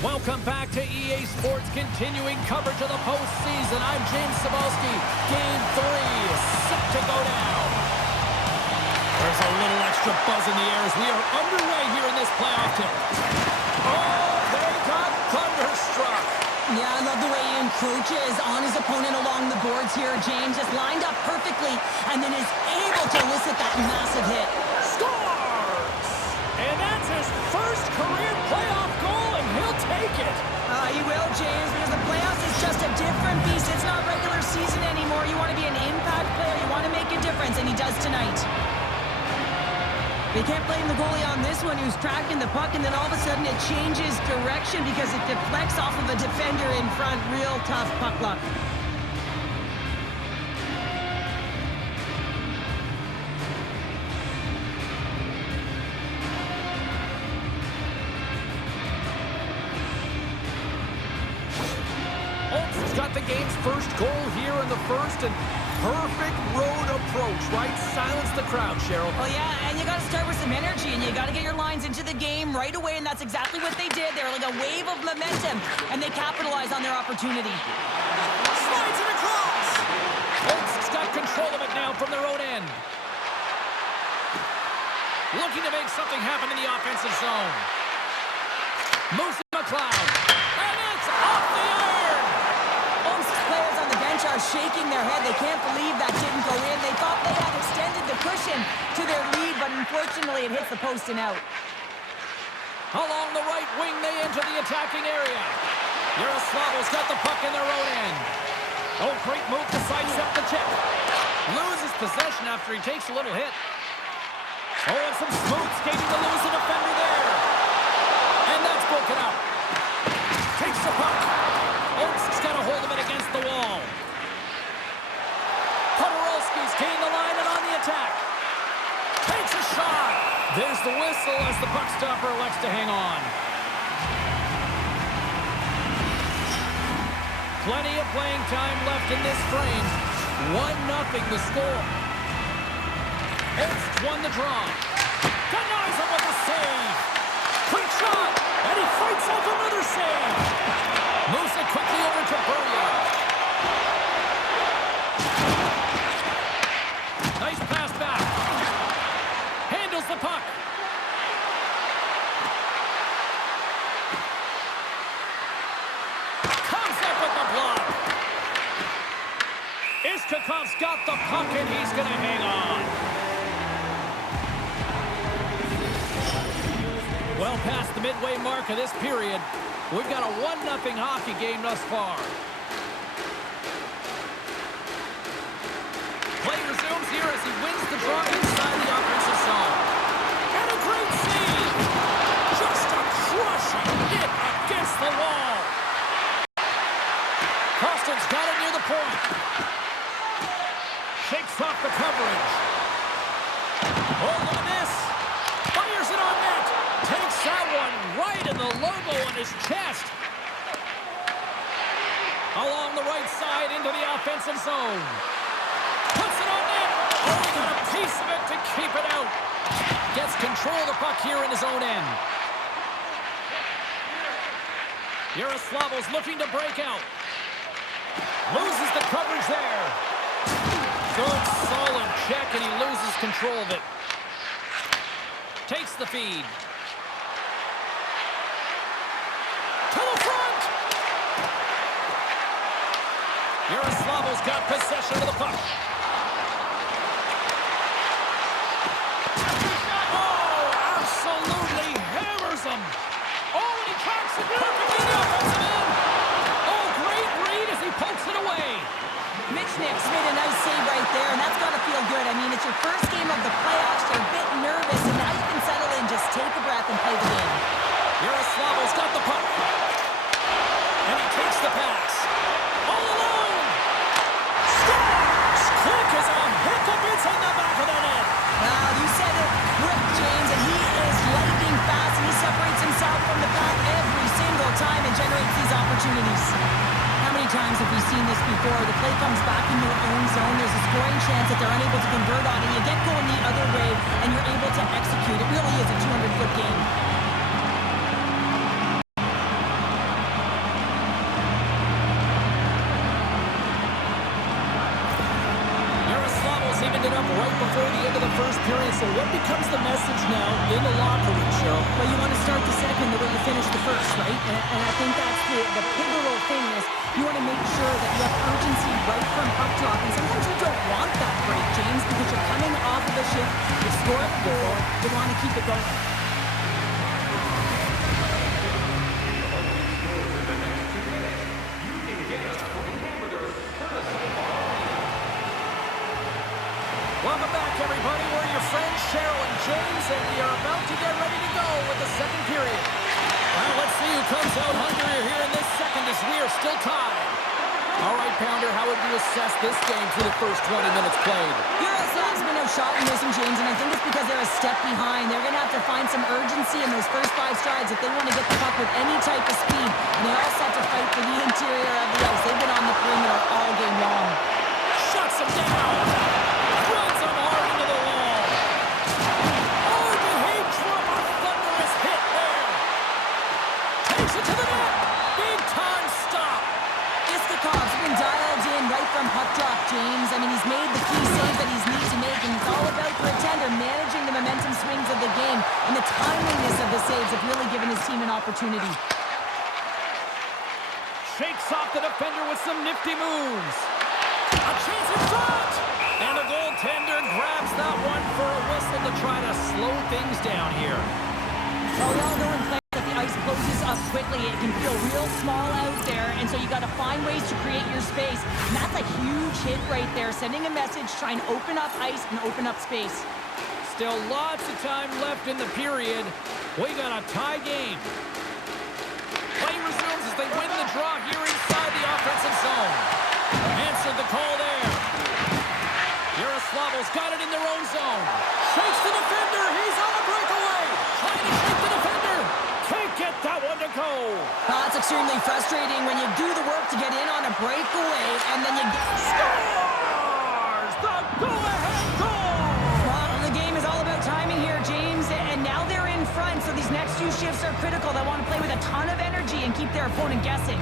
Welcome back to EA Sports, continuing coverage of the postseason. I'm James Cebulski. Game 3 is set to go down. There's a little extra buzz in the air as we are underway here in this playoff tilt. Oh, they got thunderstruck. Yeah, I love the way he encroaches on his opponent along the boards here. James is lined up perfectly and then is able to elicit that massive hit. Scores! And that's his first career playoff goal, and he'll take it. He will, James, because the playoffs is just a different beast. It's not regular season anymore. You want to be an impact player. You want to make a difference, and he does tonight. They can't blame the goalie on this one, who's tracking the puck, and then all of a sudden it changes direction because it deflects off of a defender in front. Real tough puck luck. Holmes got the game's first goal here in the first, and perfect road approach, right? Silence the crowd, Cheryl. Oh, yeah, and you got to start with some energy, and you got to get your lines into the game right away, and that's exactly what they did. They were like a wave of momentum, and they capitalized on their opportunity. Slides it across! Holmes got control of it now from their own end. Looking to make something happen in the offensive zone. Moves to McLeod, and it's off the iron! Players on the bench are shaking their head. They can't believe that didn't go in. They thought they had extended the cushion to their lead, but unfortunately it hits the post and out. Along the right wing, they enter the attacking area. Yaroslavl's got the puck in their own end. Oh, great move to sidestep the check. Loses possession after he takes a little hit. Oh, and some smooth skating to lose the defender there. And that's broken up. Takes the puck. Holmes got a hold of it against the wall. Podorowski's gained the line and on the attack. Takes a shot. There's the whistle as the puck stopper elects to hang on. Plenty of playing time left in this frame. 1-0 the score. Holmes won the draw. Denies him with a save. Quick shot. And he fights off another save. Moves it quickly over to Burria. Nice pass back. Handles the puck. Comes up with the block. Iskakov's got the puck, and he's going to hang on. Well past the midway mark of this period, we've got a 1-0 hockey game thus far. Play resumes here as he wins the draw inside the offensive zone. And a great save! Just a crushing hit against the wall. Costin's got it near the point. Shakes off the coverage. Oh, look at this. Fires it on net. Takes that one right in the logo on his chest. Along the right side into the offensive zone. Puts it on net. Oh, he got a piece of it to keep it out. Gets control of the puck here in his own end. Yaroslavl's looking to break out. Loses the coverage there. Good, solid check, and he loses control of it. Takes the feed. To the front! Yaroslavl's got possession of the puck. Oh, absolutely hammers him. Oh, and he tracks it perfectly in the offensive end. Oh, great read as he pokes it away. Mitch Nix made a nice save right there, and that's got to feel good. I mean, it's your first game of the playoffs. You're a bit nervous, and now you can settle in. Just take a breath and play the game. Yaroslavl's got the puck. And he takes the pass. All alone. Scores! Quick as a hiccup. It's in the back of the net. Wow, you said it, Rick James, and he is lightning fast, and he separates himself from the pack every single time and generates these opportunities. How many times have we seen this before? The play comes back in your own zone. There's a scoring chance that they're unable to convert on it. You get going the other way, and you're able to execute. It really is a 200-foot game. first period, so what becomes the message now in the locker room, Cheryl? Well, you want to start the second the way you finished the first, right? And I think that's the pivotal thing is you want to make sure that you have urgency right from puck drop. And sometimes you don't want that break, James, because you're coming off of a shift, you score a goal, you want to keep it going. Welcome back, everybody. We're your friends, Cheryl and James, and we are about to get ready to go with the second period. Well, let's see who comes out hungrier here in this second as we are still tied. All right, Pounder, how would you assess this game through the first 20 minutes played? Euroslav's been outshot in this, James, and I think it's because they're a step behind. They're going to have to find some urgency in those first 5 strides if they want to get the puck with any type of speed. And they also have to fight for the interior of the ice. They've been on the perimeter all game long. Shuts him down. Runs him hard into the wall. Oh, did he drop a thunderous hit there? Takes it to the net. Big time stop. Iskakov's been dialed in right from puck drop, James. I mean, he's made the key saves that he's needs to make, and it's all about the tender managing the momentum swings of the game, and the timeliness of the saves have really given his team an opportunity. Shakes off the defender with some nifty moves. A chance in front! And the goaltender grabs that one for a whistle to try to slow things down here. Well, we all know in play that the ice closes up quickly. It can feel real small out there, and so you got to find ways to create your space. And that's a huge hit right there, sending a message, trying to open up ice and open up space. Still lots of time left in the period. We got a tie game. Play resumes as they win the draw here inside the offensive zone. Answered the call there. Yaroslavl's got it in their own zone. Shakes the defender. He's on a breakaway. Trying to shake the defender. Can't get that one to go. That's extremely frustrating when you do the work to get in on a breakaway, and then you get... Scores the go-ahead goal. Well, the game is all about timing here, James, and now they're in front, so these next few shifts are critical. They want to play with a ton of energy and keep their opponent guessing.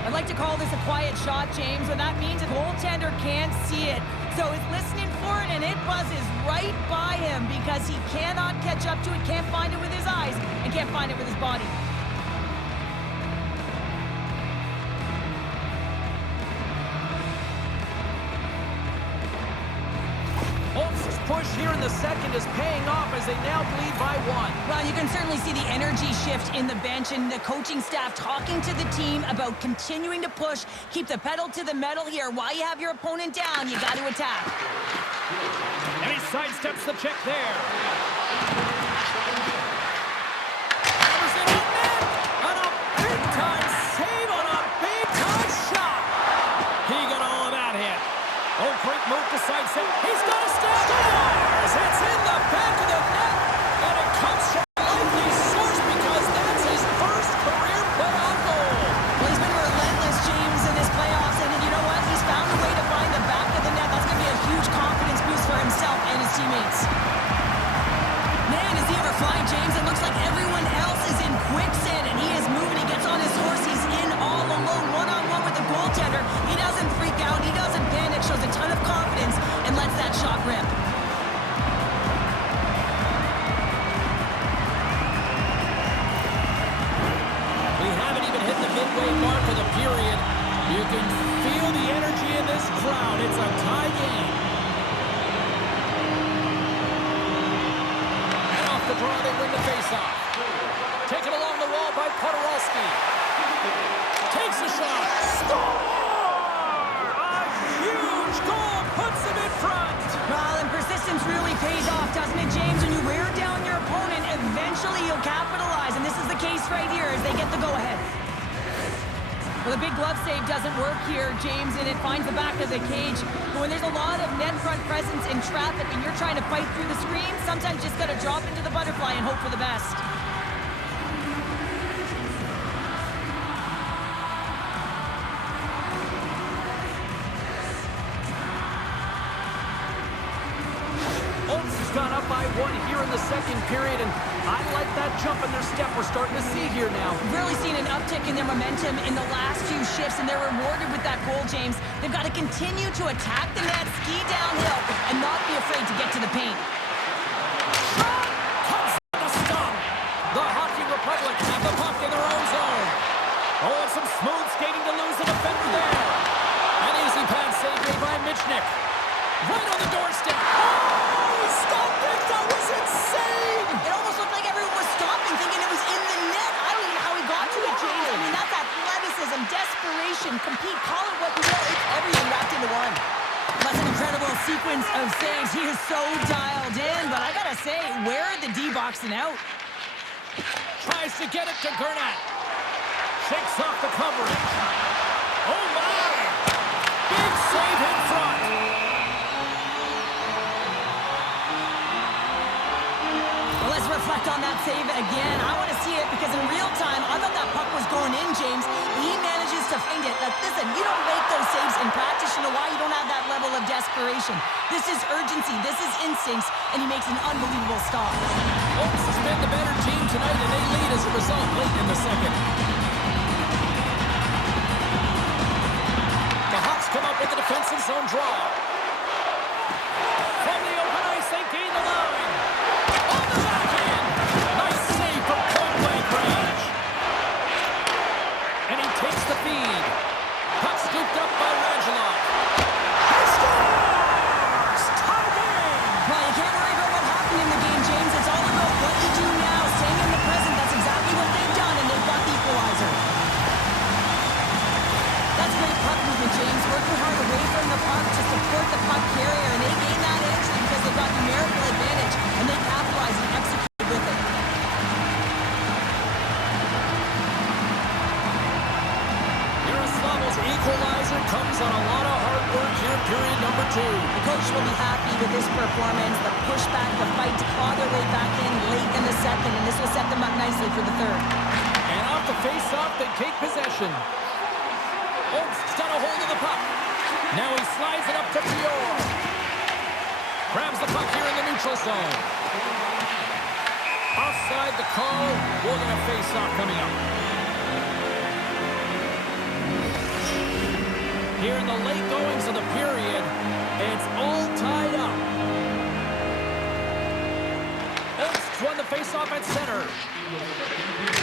I'd like to call this a quiet shot, James. What that means is the goaltender can't see it. So he's listening for it, and it buzzes right by him because he cannot catch up to it, can't find it with his eyes, and can't find it with his body. Holmes' push here in the second is paying off as they now lead by 1. Well, you can certainly see the energy shift in the bench and the coaching staff talking to the team about continuing to push, keep the pedal to the metal here. While you have your opponent down, you got to attack. And he sidesteps the check there. Hammers it on net. On a big-time save on a big-time shot. He got all of that hit. Oh, great move to sidestep. He's got a step. Scores! It's in the back of the net, and it comes from a likely source because that's his first career playoff goal. Well, he's been relentless, James, in this playoffs, and you know what? He's found a way to find the back of the net. That's going to be a huge confidence boost for himself and his teammates. Man, is he ever flying, James? It looks like everyone else is in quicksand, and he is moving. He gets on his horse. He's in all alone, one-on-one with the goaltender. He doesn't freak out. He doesn't panic. Shows a ton of confidence and lets that shot rip. We haven't even hit the midway mark of the period. You can feel the energy in this crowd. It's a tie game. And off the draw, they win the faceoff. Taken along the wall by Podorowski. Takes a shot. Score! A huge goal puts him in front. Well, and persistence really pays off, doesn't it, James? When you wear down your opponent, eventually you'll capitalize, and this is the case right here as they get the go-ahead. Well, the big glove save doesn't work here, James, and it finds the back of the cage. But when there's a lot of net front presence in traffic and you're trying to fight through the screen, sometimes you just got to drop into the butterfly and hope for the best. Gone up by 1 here in the second period, and I like that jump in their step we're starting to see here now. Really seen an an uptick in their momentum in the last few shifts, and they're rewarded with that goal, James. They've got to continue to attack the net, ski downhill, and not be afraid to get to the paint. Comes the stop. The Hockey Republic have the puck in their own zone. Oh, and some smooth skating to lose the defender there. An easy pass save made by Mitchnick. Right on the doorstep. Oh, he stopped it. That was insane. It almost looked like everyone was stopping, thinking it was in the net. I don't even know how he got to it, James. I mean, that's athleticism, desperation, compete, call it what you will. It's everything wrapped into one. That's an incredible sequence of saves. He is so dialed in, but I gotta say, where are the D-boxing out? Tries to get it to Gurnett. Shakes off the coverage. Oh, my. Big save in front. Well, let's reflect on that save again. I want to see it because in real time, I thought that puck was going in, James. He manages to find it. Like, listen, you don't make those saves in practice. You know why? You don't have that level of desperation. This is urgency. This is instincts, and he makes an unbelievable stop. Oaks has been the better team tonight, and they lead as a result late in the second. The Hawks come up with a defensive zone draw. From the open ice, they gain the line. On the backhand. Nice save from point-blank range. And he takes the feed. Puck scooped up by Radulov. He scores! Tie game! Well, you can't worry about what happened in the game, James. It's all about what you do now, staying in the present. That's exactly what they've done, and they've got the equalizer. That's great puck movement, James. Working hard away from the puck to support the puck carrier, and they gain that entry because they've got numerical advantage, and they capitalize and execute with it. Yaroslavl's equalizer comes on a lot of hard work here in period number 2. The coach will be happy with this performance, the pushback, the fight to claw their way back in late in the second, and this will set them up nicely for the third. And off the face-off, they take possession. Oaks got a hold of the puck. Now he slides it up to Fior. Grabs the puck here in the neutral zone. Offside the call. We'll get a face-off coming up. Here in the late goings of the period, it's all tied up. Oaks won the face-off at center.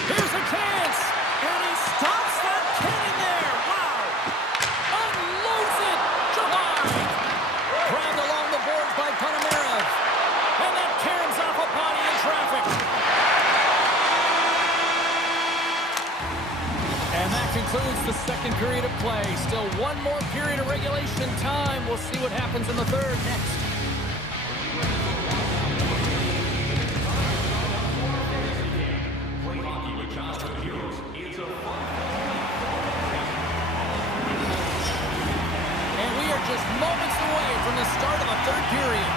Here's a chance, and he stops that cannon there. Wow! Unloads it. July. Grabbed along the boards by Ponomarev. And that caroms off a body in traffic. And that concludes the second period of play. Still one more period of regulation time. We'll see what happens in the third next. And we are just moments away from the start of the third period.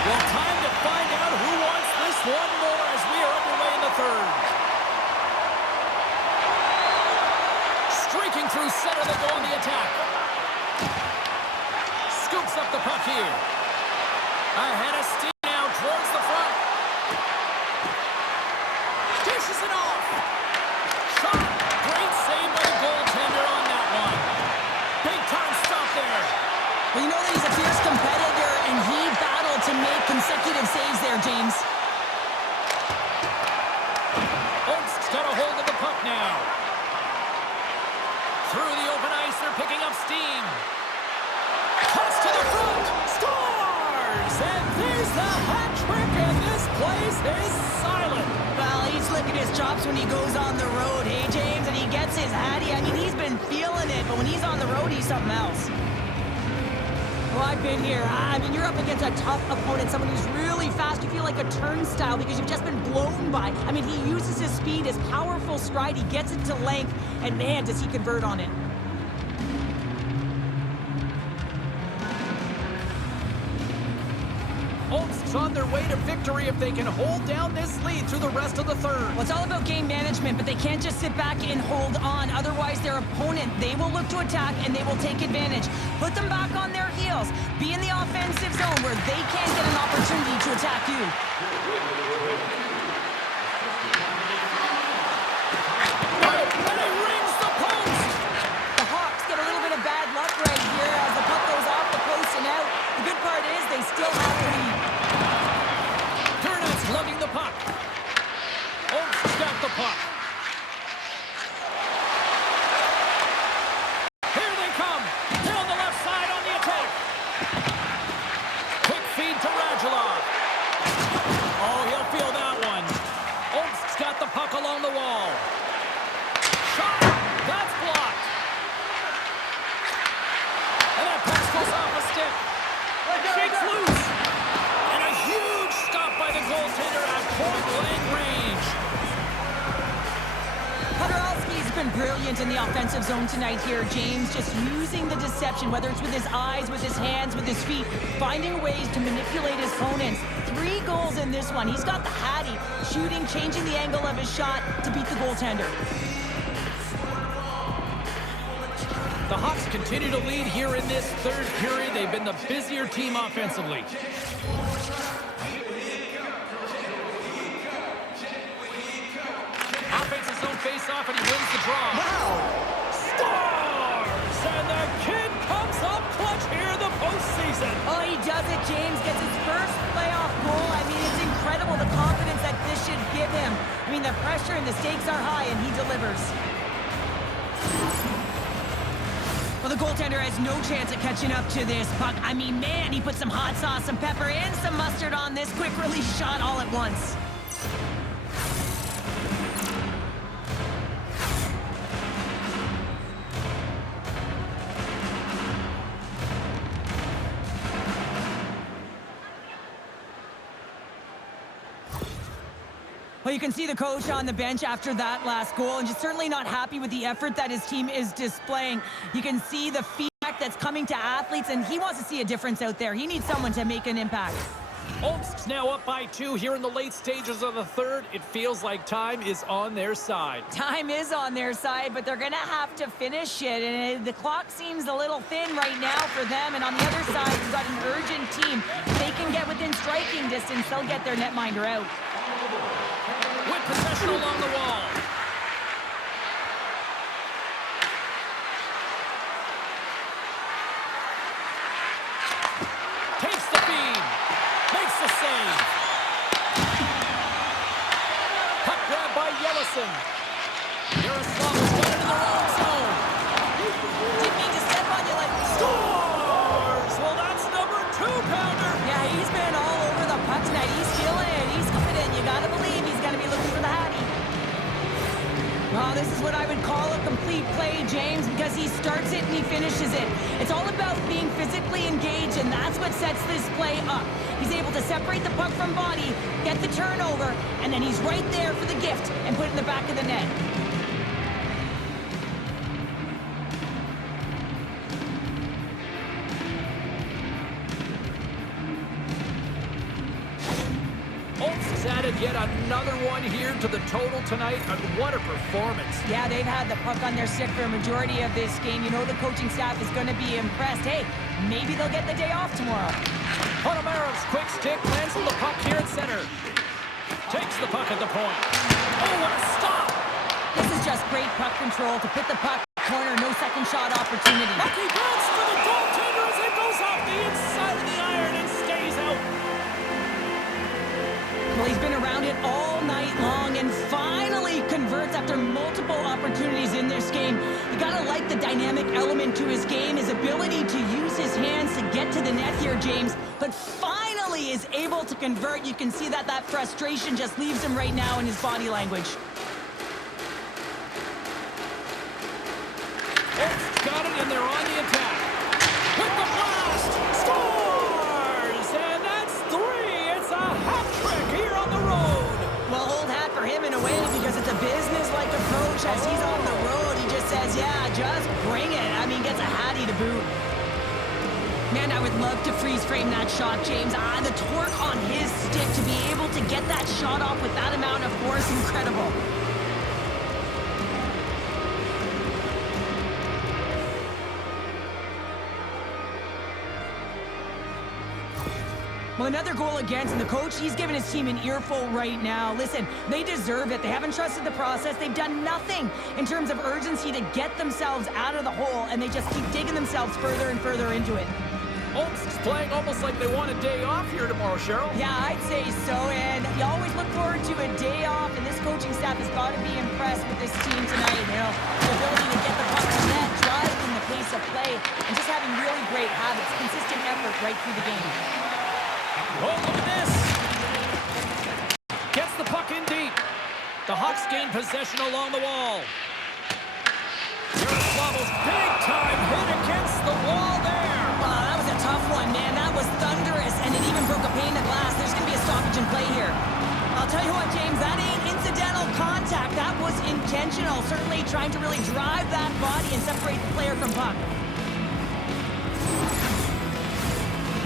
Well, time to find out who wants this one more as we are underway in the third. Streaking through center, they go on the attack. Scoops up the puck here. Ahead of steam now towards the front. Dishes it off. Shot. Great save by the goaltender on that one. Big time stop there. Well, you know that he's a fierce competitor, and he battled to make consecutive saves there, James. Oaks got a hold of the puck now. Through the open ice, they're picking up steam. Cuts to the front. Scores! And there's the hat trick, and this place is silent. Well, he's licking his chops when he goes on the road, hey, James? And he gets his hattie. I mean, he's been feeling it, but when he's on the road, he's something else. Well, I've been here. I mean, you're up against a tough opponent, someone who's really fast. You feel like a turnstile because you've just been blown by. I mean, he uses his speed, his powerful stride. He gets it to length, and man, does he convert on it. Oaks on their way to victory if they can hold down this lead through the rest of the third. Well, it's all about game management, but they can't just sit back and hold on. Otherwise, their opponent, they will look to attack, and they will take advantage. Put them back on their heels. Be in the offensive zone where they can't get an opportunity to attack you. range. Podorowski's been brilliant in the offensive zone tonight here, James. Just using the deception, whether it's with his eyes, with his hands, with his feet, finding ways to manipulate his opponents. 3 goals in this one. He's got the hattie, shooting, changing the angle of his shot to beat the goaltender. The Hawks continue to lead here in this third period. They've been the busier team offensively. Offensive zone face-off, and he wins the draw. Wow! Scores! And the kid comes up clutch here in the postseason. Oh, he does it, James. Gets his first playoff goal. I mean, it's incredible the confidence that this should give him. I mean, the pressure and the stakes are high, and he delivers. Well, the goaltender has no chance at catching up to this puck. I mean, man, he put some hot sauce, some pepper, and some mustard on this quick release shot all at once. Well, you can see the coach on the bench after that last goal, and just certainly not happy with the effort that his team is displaying. You can see the feedback that's coming to athletes, and he wants to see a difference out there. He needs someone to make an impact. Omsk's now up by 2 here in the late stages of the third. It feels like time is on their side. Time is on their side, but they're going to have to finish it, and the clock seems a little thin right now for them. And on the other side, you've got an urgent team. If they can get within striking distance, they'll get their netminder out. With possession along the wall. Takes the feed. Makes the save. Puck grab by Yellison. Yaroslav's got it in the wrong zone. Didn't mean to step on you like... Scores! Well, that's number 2-pounder. Yeah, he's been all over the puck tonight. He's feeling it. He's confident. You got to believe he's going to be looking for the hattie. Well, this is what I would call a complete play, James, because he starts it and he finishes it. It's all about being physically engaged, and that's what sets this play up. He's able to separate the puck from body, get the turnover, and then he's right there for the gift and put it in the back of the net. Added yet another one here to the total tonight, and what a performance. Yeah, they've had the puck on their stick for a majority of this game. You know the coaching staff is going to be impressed. Hey, maybe they'll get the day off tomorrow. Ponomarov's quick stick lands on the puck here at center. Takes the puck at the point. Oh, what a stop! This is just great puck control to put the puck in the corner, no second shot opportunity. Lucky bounce for the goaltender as it goes off the inside of the iron and stays out. Well, he's been around it all night long and finally converts after multiple opportunities in this game. You gotta like the dynamic element to his game, his ability to use his hands to get to the net here, James, but finally is able to convert. You can see that frustration just leaves him right now in his body language. Got it, and they're on the attack. With the blast! Scores! And that's 3! It's a hat trick here on the road. Well, old hat for him in a way because it's a business-like approach. As he's on the road, he just says, yeah, just bring it. I mean, gets a hattie to boot. Man, I would love to freeze frame that shot, James. The torque on his stick to be able to get that shot off with that amount of force, incredible. Well, another goal against, and the coach, he's giving his team an earful right now. Listen, they deserve it. They haven't trusted the process. They've done nothing in terms of urgency to get themselves out of the hole, and they just keep digging themselves further and further into it. Omsk's playing almost like they want a day off here tomorrow, Cheryl. Yeah, I'd say so, and you always look forward to a day off, and this coaching staff has got to be impressed with this team tonight. You know, the ability to get the puck to net, driving the pace of play, and just having really great habits, consistent effort right through the game. Oh, look at this. Gets the puck in deep. The Hawks gain possession along the wall. Yaroslav's big-time hit against the wall there. Wow, that was a tough one, man. That was thunderous, and it even broke a pane of glass. There's going to be a stoppage in play here. I'll tell you what, James, that ain't incidental contact. That was intentional. Certainly trying to really drive that body and separate the player from puck.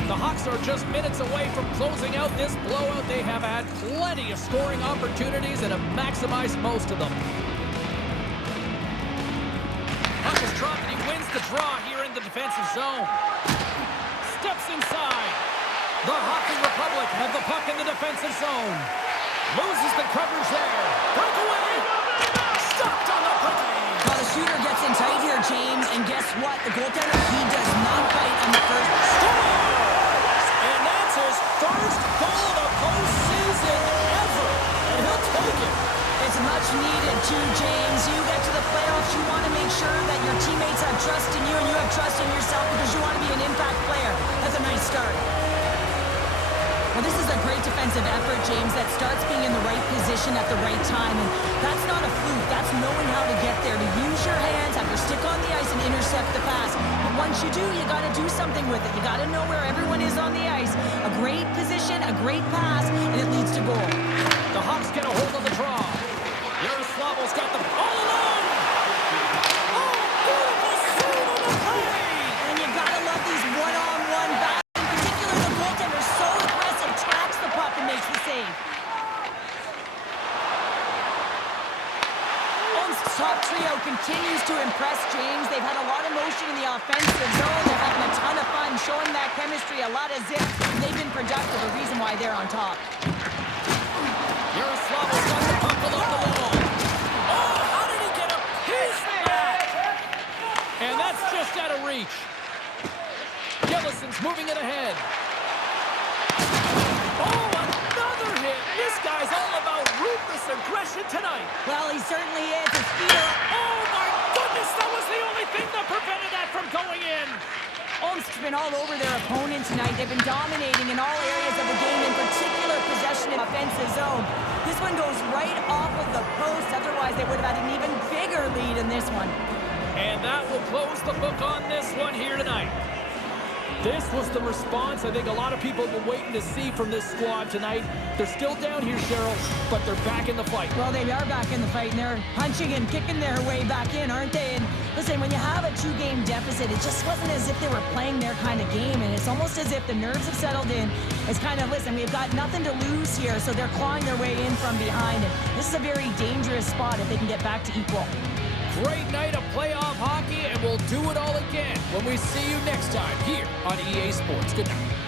The Hawks are just minutes away from closing out this blowout. They have had plenty of scoring opportunities and have maximized most of them. Puck is dropped and he wins the draw here in the defensive zone. Steps inside. The Hockey Republic have the puck in the defensive zone. Loses the coverage there. Breakaway. Stopped on the break. Well, the shooter gets in tight here, James, and guess what? The goaltender, he does not bite on the first. Scores! And that's his first goal of the postseason ever. And he'll take it. It's much needed too, James. You get to the playoffs, you want to make sure that your teammates have trust in you and you have trust in yourself because you want to be an impact player. That's a nice start. Well, this is a great defensive effort, James, that starts being in the right position at the right time. And that's not a fluke. That's knowing how to get there, to use your hands, have your stick on the ice, and intercept the pass. But once you do, you got to do something with it. You got to know where everyone is on the ice. A great position, a great pass, and it leads to goal. The Hawks get a hold of the draw. Yaroslavl's got the all alone. Oh, beautiful save on the play. And you got to love these one-on-one battles. In particular, the goaltender so aggressive, tracks the puck and makes the save. Ulm's top trio continues to impress, James. They've had a lot of motion in the offensive zone. They're having a ton of fun, showing that chemistry, a lot of zip. They've been productive, a reason why they're on top. Yaroslavl's got the puck along the wall. Oh, how did he get a piece of that? And that's just out of reach. Yellison's moving it ahead. Oh, another hit. This guy's all about ruthless aggression tonight. Well, he certainly is. His feet are... Oh, my goodness, that was the only thing that prevented that from going in. Ulm's been all over their opponent tonight. They've been dominating in all areas of the game, in particular possession and offensive zone. This one goes right off of the post. Otherwise, they would have had an even bigger lead in this one. And that will close the book on this one here tonight. This was the response I think a lot of people have been waiting to see from this squad tonight. They're still down here, Cheryl, but they're back in the fight. Well, they are back in the fight, and they're punching and kicking their way back in, aren't they? And listen, when you have a two-game deficit, it just wasn't as if they were playing their kind of game, and it's almost as if the nerves have settled in. It's kind of, listen, we've got nothing to lose here, so they're clawing their way in from behind, and this is a very dangerous spot if they can get back to equal. Great night of playoff hockey, and we'll do it all again when we see you next time here on EA Sports. Good night.